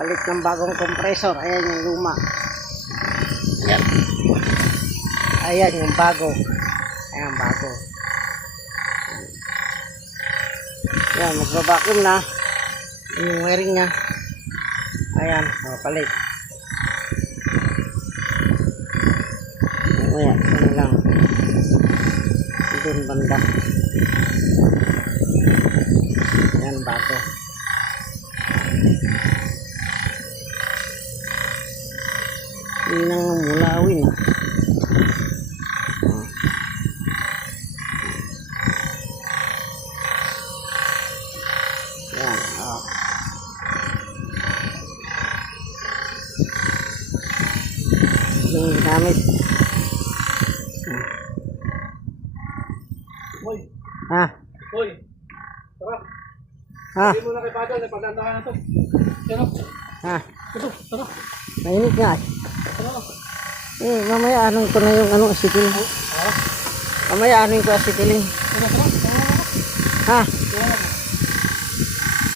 Palit ng bagong compressor. Ayan yung luma. Ayan. Ayan yung bago. Ayan bago. Ayan, magbabacuum na. Yung wiring niya. Ayan, palit. Ayan, ano lang. Doon banda. Ayan, bago. Hindi nang mulawin. Ayan, yung ginamit. Hoy, Ha? hoy. Tara. Ha? Hindi mo na kay Padal, napagdandahan na to. Yan o. Ha? Ito, tara. Mainit nga. Tara. Mamaya anong ko na yung asitiling. Ha? Mamaya anong ko asitiling. Tara, tara. Ha? Tara.